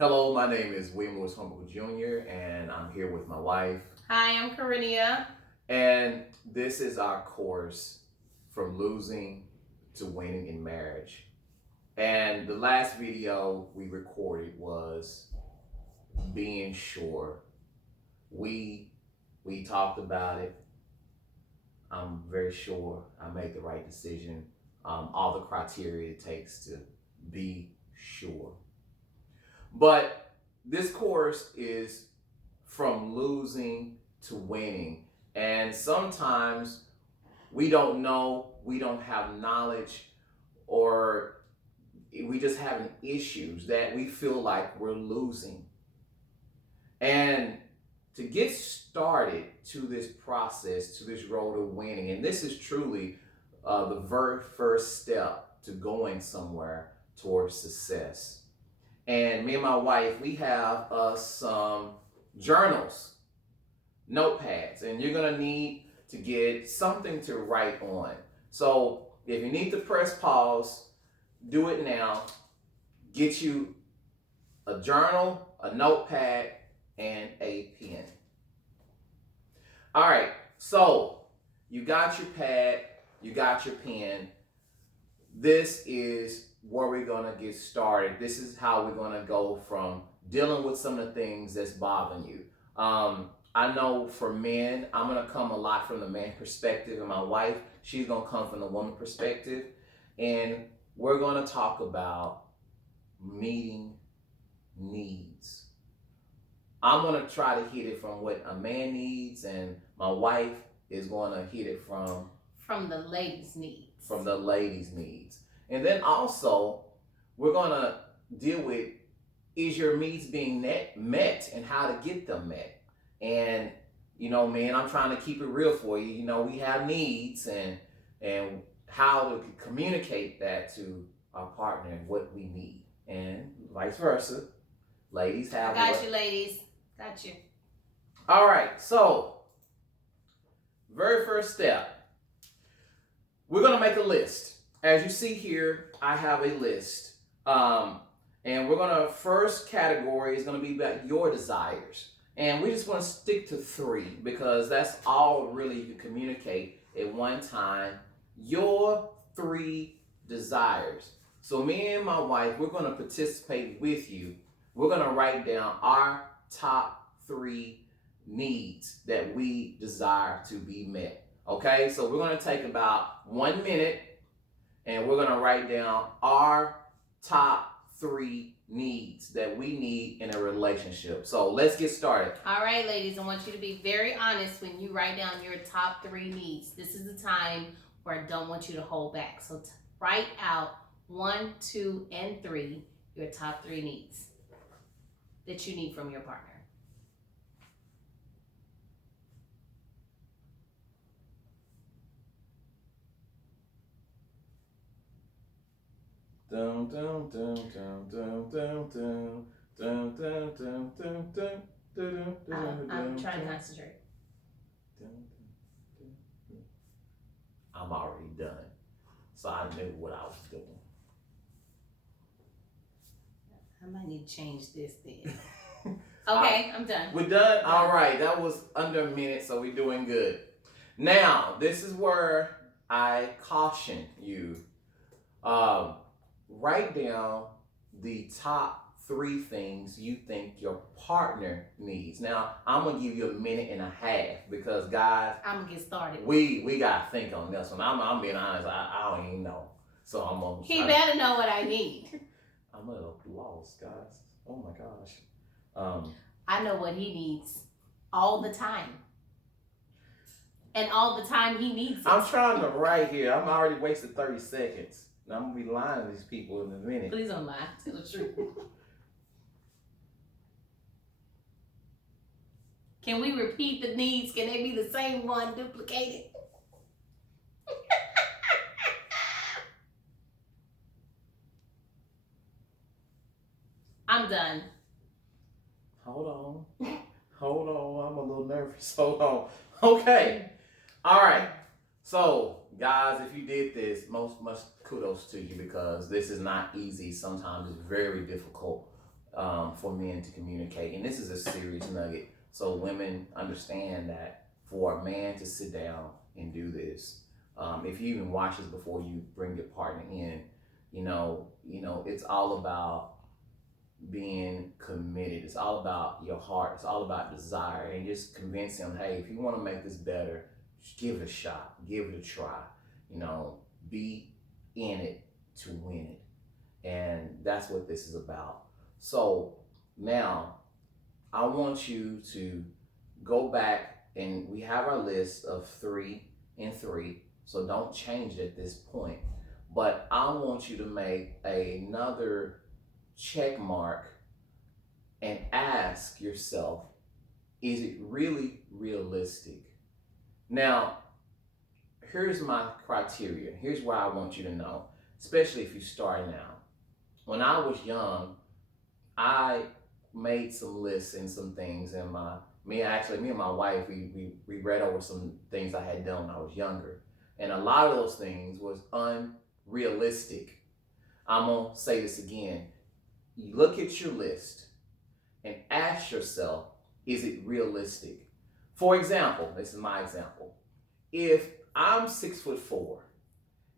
Hello, my name is William Lewis Hornbuckle Jr., and I'm here with my wife. Hi, I'm Carinia. And this is our course from losing to winning in marriage. And the last video we recorded was being sure. We we talked about it. I'm very sure I made the right decision. All the criteria it takes to be sure. But this course is from losing to winning. And sometimes we don't know, we don't have knowledge, or we just having issues that we feel like we're losing. And to get started to this process, to this road to winning, and this is truly the very first step to going somewhere towards success. And me and my wife, we have some journals, notepads, and you're gonna need to get something to write on. So if you need to press pause, do it now. Get you a journal, a notepad, and a pen. All right, so you got your pad, you got your pen. This is where we're gonna get started. This is how we're gonna go from dealing with some of the things that's bothering you. I know for men, I'm gonna come a lot from the man perspective, and my wife, she's gonna come from the woman perspective, and we're gonna talk about meeting needs. I'm gonna try to hit it from what a man needs, and my wife is gonna hit it from the ladies' needs. From the ladies' needs. And then also, we're gonna deal with, is your needs being met and how to get them met. And man, I'm trying to keep it real for you. We have needs, and how to communicate that to our partner and what we need, and vice versa. Ladies have. I got you, ladies. Got you. All right. So, very first step, we're gonna make a list. As you see here, I have a list. And we're gonna, first category is gonna be about your desires. And we just wanna stick to 3 because that's all really you can communicate at one time. Your 3 desires. So me and my wife, we're gonna participate with you. We're gonna write down our top 3 needs that we desire to be met. Okay, so we're gonna take about 1 minute, and we're gonna write down our top 3 needs that we need in a relationship. So let's get started. All right, ladies, I want you to be very honest when you write down your top 3 needs. This is the time where I don't want you to hold back. So write out 1, 2, and 3, your top 3 needs that you need from your partner. Dum dum dum dum dum dum dum dum dum dum dum dum. I'm trying to concentrate. I'm already done, so I knew what I was doing. I might need to change this then. Okay, I'm done. We're done? All right, that was under a minute, so we're doing good. Now, this is where I caution you. Write down the top 3 things you think your partner needs. Now, I'm gonna give you a minute and a half because, guys, I'm gonna get started. We gotta think on this one. I'm being honest. I don't even know, so I'm gonna. He better know what I need. I'm a little lost, guys. Oh my gosh. I know what he needs all the time. And all the time he needs it. I'm trying to write here. I'm already wasted 30 seconds. Now I'm gonna be lying to these people in a minute. Please don't lie. Tell the truth. Can we repeat the needs? Can they be the same one duplicated? I'm done. Hold on. I'm a little nervous. Hold on. Okay. All right. So, guys, if you did this, much kudos to you because this is not easy. Sometimes it's very difficult for for men to communicate. And this is a serious nugget. So women understand that for a man to sit down and do this, if you even watch this before you bring your partner in, it's all about being committed. It's all about your heart. It's all about desire, and just convince him, hey, if you want to make this better, just give it a shot, give it a try. Be in it to win it, and that's what this is about. So now I want you to go back, and we have our list of 3 and 3, so don't change it at this point. But I want you to make another check mark and ask yourself, is it really realistic? Now, here's my criteria. Here's what I want you to know, especially if you're starting out. When I was young, I made some lists and some things, and me and my wife, we read over some things I had done when I was younger. And a lot of those things was unrealistic. I'm gonna say this again. You look at your list and ask yourself, is it realistic? For example, this is my example. If I'm 6'4"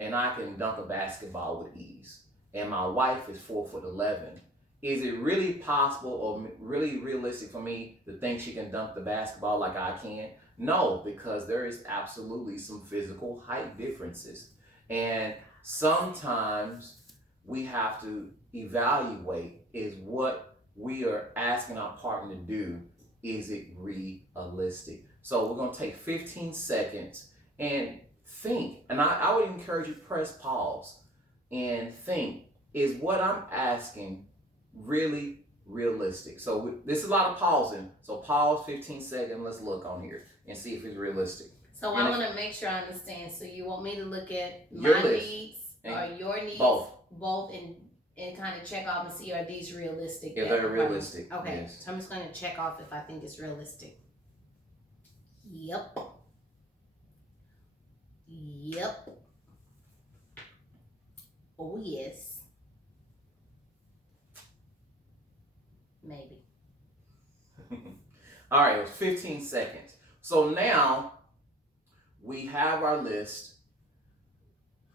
and I can dunk a basketball with ease, and my wife is 4'11", is it really possible or really realistic for me to think she can dunk the basketball like I can? No, because there is absolutely some physical height differences. And sometimes we have to evaluate, is what we are asking our partner to do, is it realistic? So we're gonna take 15 seconds and think. And I would encourage you to press pause and think, is what I'm asking really realistic? So this is a lot of pausing. So pause 15 seconds. Let's look on here and see if it's realistic. So I want to make sure I understand. So you want me to look at your my list needs or your needs, both, and kind of check off and see, are these realistic? If they're realistic. Okay. Yes. So I'm just going to check off if I think it's realistic. Yep. Oh yes. Maybe. All right, it was 15 seconds. So now we have our list,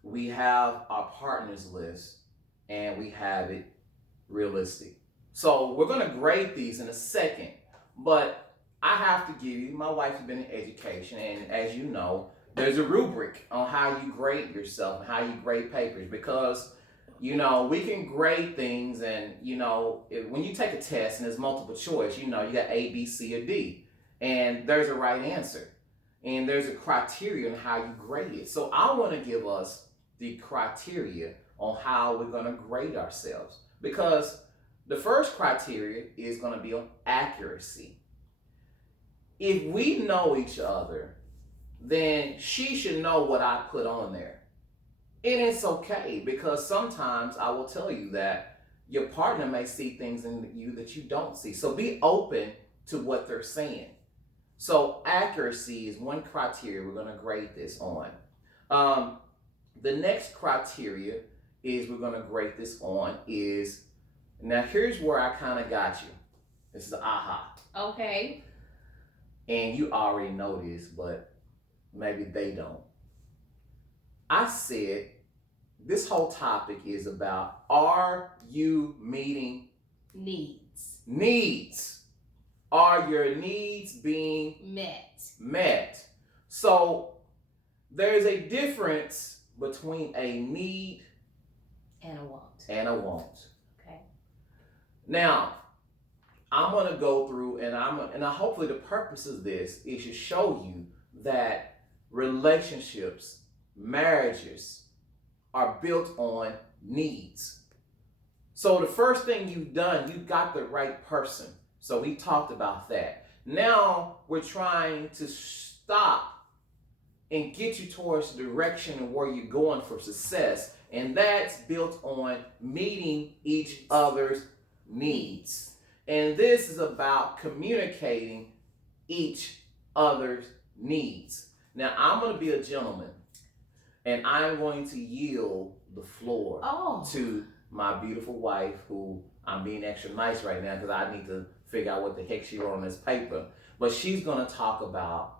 we have our partner's list, and we have it realistic. So we're going to grade these in a second, but I have to give you, my wife's been in education, and as you know, there's a rubric on how you grade yourself and how you grade papers, because we can grade things, and when you take a test and there's multiple choice, you got A, B, C, or D, and there's a right answer, and there's a criteria on how you grade it. So I want to give us the criteria on how we're going to grade ourselves, because the first criteria is going to be on accuracy. If we know each other, then she should know what I put on there. And it's okay, because sometimes I will tell you that your partner may see things in you that you don't see. So be open to what they're saying. So accuracy is one criteria we're going to grade this on. The next criteria is we're going to grade this on is, now here's where I kind of got you. This is aha. Okay. And you already know this, but maybe they don't. I said this whole topic is about, are you meeting needs? Needs. Are your needs being met? So there's a difference between a need and a want. Okay. Now, I'm going to go through, and hopefully the purpose of this is to show you that relationships, marriages are built on needs. So the first thing you've done, you got the right person. So we talked about that. Now we're trying to stop and get you towards the direction of where you're going for success. And that's built on meeting each other's needs. And this is about communicating each other's needs. Now, I'm going to be a gentleman, and I'm going to yield the floor to my beautiful wife, who I'm being extra nice right now because I need to figure out what the heck she wrote on this paper. But she's going to talk about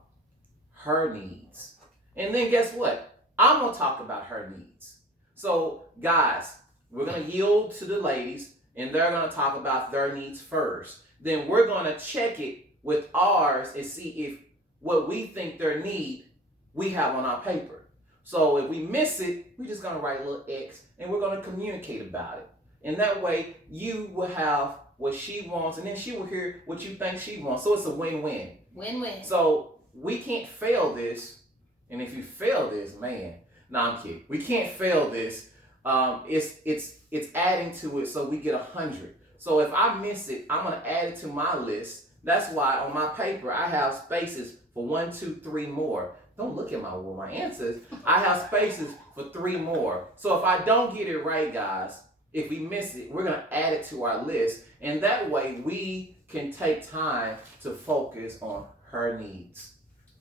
her needs. And then guess what? I'm going to talk about her needs. So, guys, we're going to yield to the ladies, and they're going to talk about their needs first. Then we're going to check it with ours and see if what we think their need we have on our paper. So if we miss it, we're just going to write a little X, and we're going to communicate about it. And that way, you will have what she wants, and then she will hear what you think she wants. So it's a win-win. Win-win. So we can't fail this. And if you fail this, man, no, I'm kidding. We can't fail this. It's adding to it, so we get 100. So if I miss it, I'm gonna add it to my list. That's why on my paper I have spaces for 1, 2, 3 more. Don't look at my answers. I have spaces for 3 more. So if I don't get it right, guys, if we miss it, we're gonna add it to our list, and that way we can take time to focus on her needs.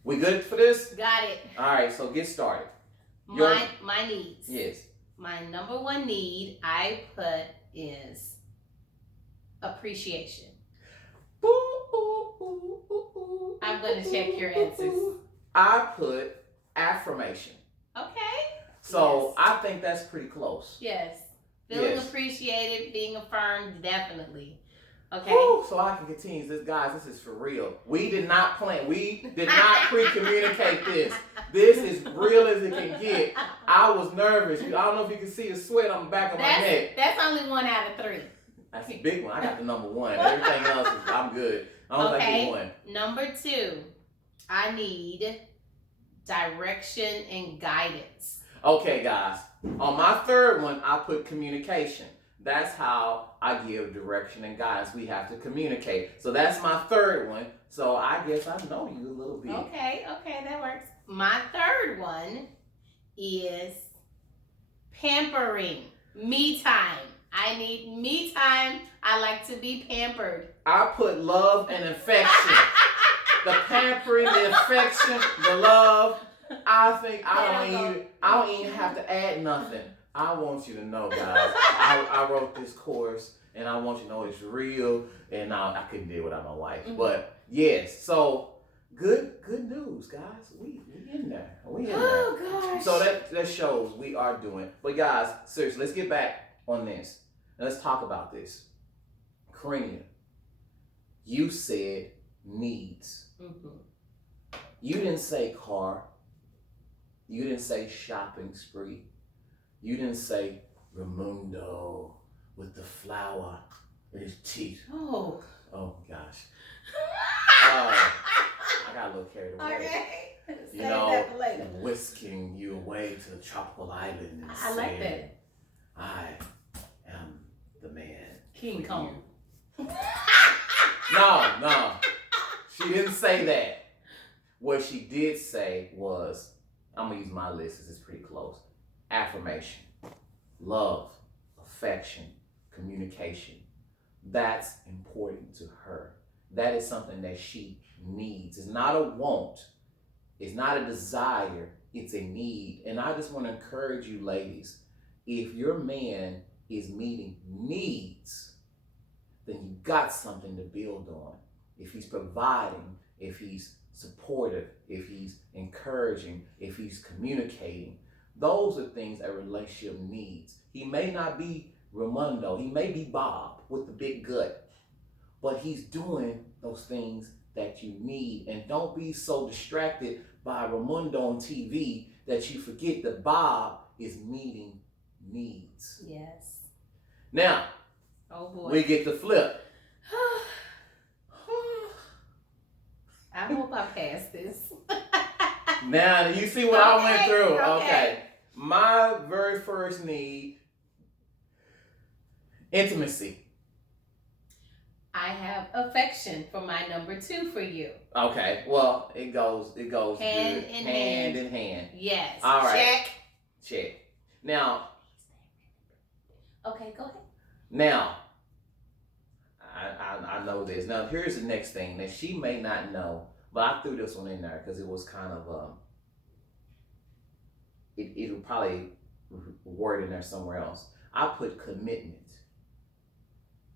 We good for this? Got it. All right, so get started. My needs. Yes. My number one need I put is appreciation. I'm going to check your answers. I put affirmation. Okay. So yes. I think that's pretty close. Yes. Feeling yes. appreciated, being affirmed, definitely. Okay. Woo, so I can continue this, guys. This is for real. We did not plan. We did not pre-communicate this. This is real as it can get. I was nervous. I don't know if you can see the sweat on the back of my neck. That's only 1 out of 3. That's a big one. I got the number 1. Everything else is I'm good. I don't think one. Number 2, I need direction and guidance. Okay, guys. On my third one, I put communication. That's how I give direction and guidance. We have to communicate. So that's my third one. So I guess I know you a little bit. Okay, that works. My third one is pampering. Me time. I need me time. I like to be pampered. I put love and affection. The pampering, the affection, the love. I think I don't even have to add nothing. I want you to know, guys, I wrote this course, and I want you to know it's real, and I couldn't do it without my wife. Mm-hmm. But yes, so good news, guys. We in there. We in there. Oh gosh. So that shows we are doing. But guys, seriously, let's get back on this. Now let's talk about this. Karina, you said needs. Mm-hmm. You didn't say car. You didn't say shopping spree. You didn't say Raimundo with the flower in his teeth. Oh gosh. I got a little carried away. Okay. You know, whisking you away to the tropical island and I like that. I am the man. King Kong. No. She didn't say that. What she did say was, I'm going to use my list because it's pretty close. Affirmation, love, affection, communication. That's important to her. That is something that she needs. It's not a want. It's not a desire. It's a need. And I just want to encourage you, ladies, if your man is meeting needs, then you got something to build on. If he's providing, if he's supportive, if he's encouraging, if he's communicating, those are things a relationship needs. He may not be Raimundo, he may be Bob with the big gut, but he's doing those things that you need. And don't be so distracted by Raimundo on TV that you forget that Bob is meeting needs. Yes. Now, oh boy, we get the flip. I hope I pass this. Now, you see what I went through. Okay. My very first need, intimacy. I have affection for my number 2 for you. Okay. Well, it goes hand good. in hand. Yes. All right. Check. Now. Okay, go ahead. Now, I know this. Now, here's the next thing that she may not know, but I threw this one in there because it was kind of it'll probably word in there somewhere else. I put commitment.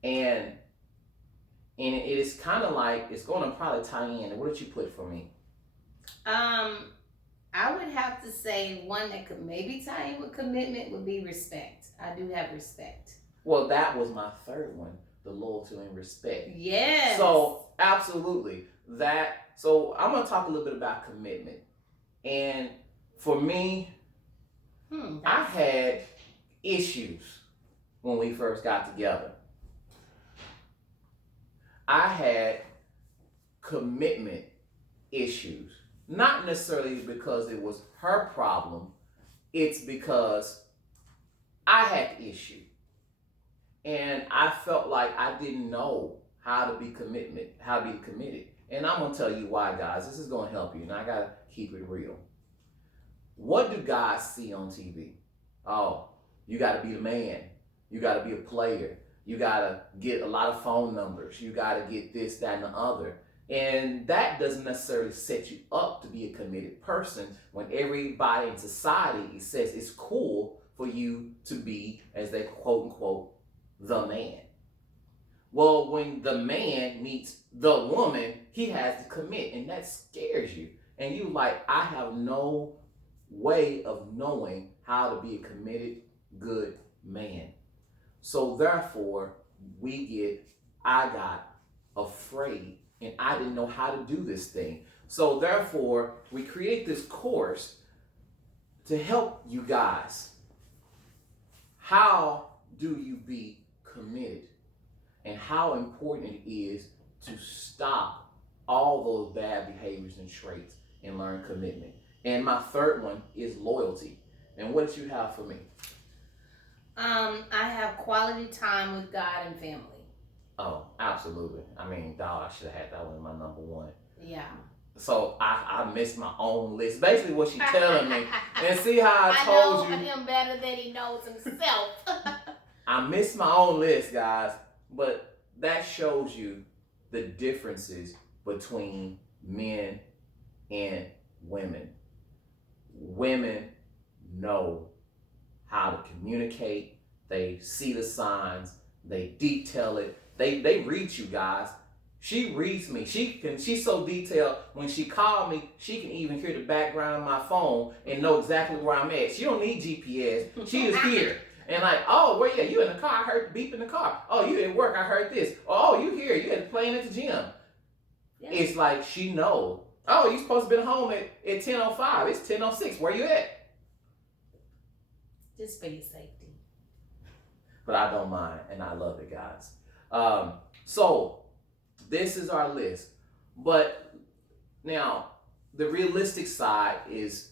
And it is kind of like, it's going to probably tie in. What did you put for me? I would have to say one that could maybe tie in with commitment would be respect. I do have respect. Well, that was my third one, the loyalty and respect. Yes. So absolutely that. So I'm going to talk a little bit about commitment. And for me, I had issues when we first got together. I had commitment issues. Not necessarily because it was her problem. It's because I had the issue. And I felt like I didn't know how to be committed. And I'm going to tell you why, guys. This is going to help you. And I got to keep it real. What do guys see on TV? Oh, you got to be the man. You got to be a player. You got to get a lot of phone numbers. You got to get this, that, and the other. And that doesn't necessarily set you up to be a committed person when everybody in society says it's cool for you to be, as they quote unquote, the man. Well, when the man meets the woman, he has to commit, and that scares you. And you like, I have no way of knowing how to be a committed, good man. So therefore, I got afraid, and I didn't know how to do this thing. So therefore, we create this course to help you guys. How do you be committed? And how important it is to stop all those bad behaviors and traits and learn commitment. And my third one is loyalty. And what did you have for me? I have quality time with God and family. Oh, absolutely. I mean, dog, I should have had that one in my number one. Yeah. So I missed my own list. Basically what she's telling me. And see how I told you. I know him better than he knows himself. I missed my own list, guys. But that shows you the differences between men and women. Women know how to communicate. They see the signs. They detail it. They read you, guys. She reads me. She's so detailed. When she called me, she can even hear the background of my phone and know exactly where I'm at. She don't need GPS. She is here. And like, oh, where you? You in the car? I heard the beep in the car. Oh, you at work? I heard this. Oh, you here? You playing at the gym? Yeah. It's like she know. Oh, you supposed to be home at 10:05. It's 10:06. Where you at? Just for your safety. But I don't mind, and I love it, guys. So this is our list. But now the realistic side is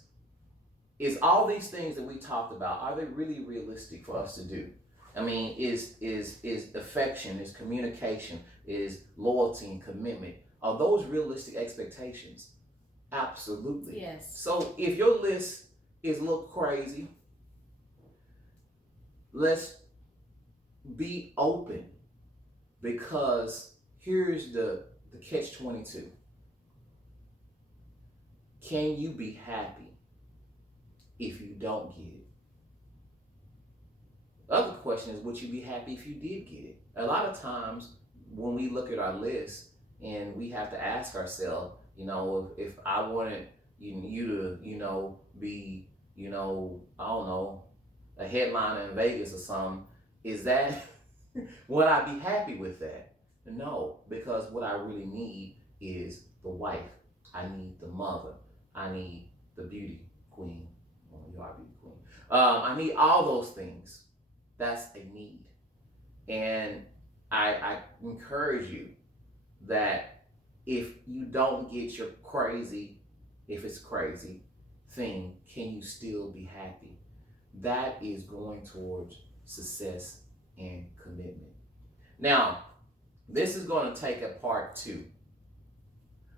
all these things that we talked about, are they really realistic for us to do? I mean, is affection, is communication, is loyalty and commitment, are those realistic expectations? Absolutely. Yes. So if your list is a little crazy, let's be open, because here's the catch-22. Can you be happy if you don't get it? The other question is, would you be happy if you did get it? A lot of times when we look at our list and we have to ask ourselves, if I wanted you to, be, I don't know, a headliner in Vegas or something, is that, would I be happy with that? No, because what I really need is the wife. I need the mother. I need the beauty queen. Well, you are a beauty queen. I need all those things. That's a need. And I encourage you that if you don't get your crazy, if it's crazy thing, can you still be happy? That is going towards success and commitment. Now, this is going to take a part 2.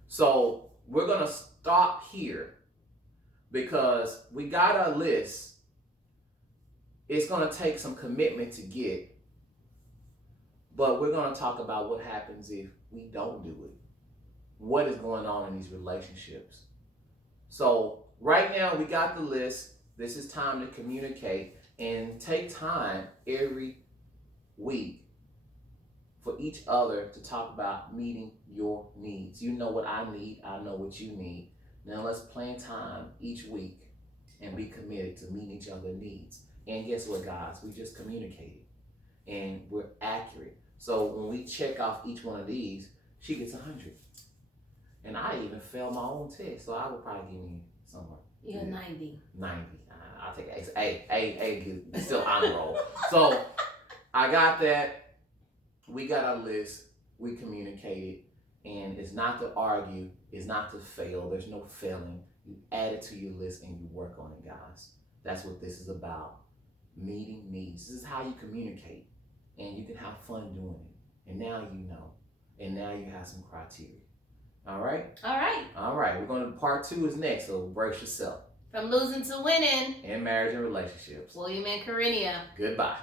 So we're going to stop here because we got our list. It's going to take some commitment to get, but we're going to talk about what happens if we don't do it. What is going on in these relationships? So right now we got the list. This is time to communicate and take time every week for each other to talk about meeting your needs. You know what I need, I know what you need. Now let's plan time each week and be committed to meeting each other's needs. And guess what, guys? We just communicated and we're accurate. So when we check off each one of these, she gets 100. And I even failed my own test, so I would probably give me somewhere. You're 90. 90. I'll take it. A, still honor roll. So I got that. We got our list. We communicated. And it's not to argue. It's not to fail. There's no failing. You add it to your list and you work on it, guys. That's what this is about. Meeting needs. This is how you communicate. And you can have fun doing it. And now you know. And now you have some criteria. All right? All right. All right. We're going to, part 2 is next. So brace yourself. From losing to winning. In marriage and relationships. William and Carinia. Goodbye.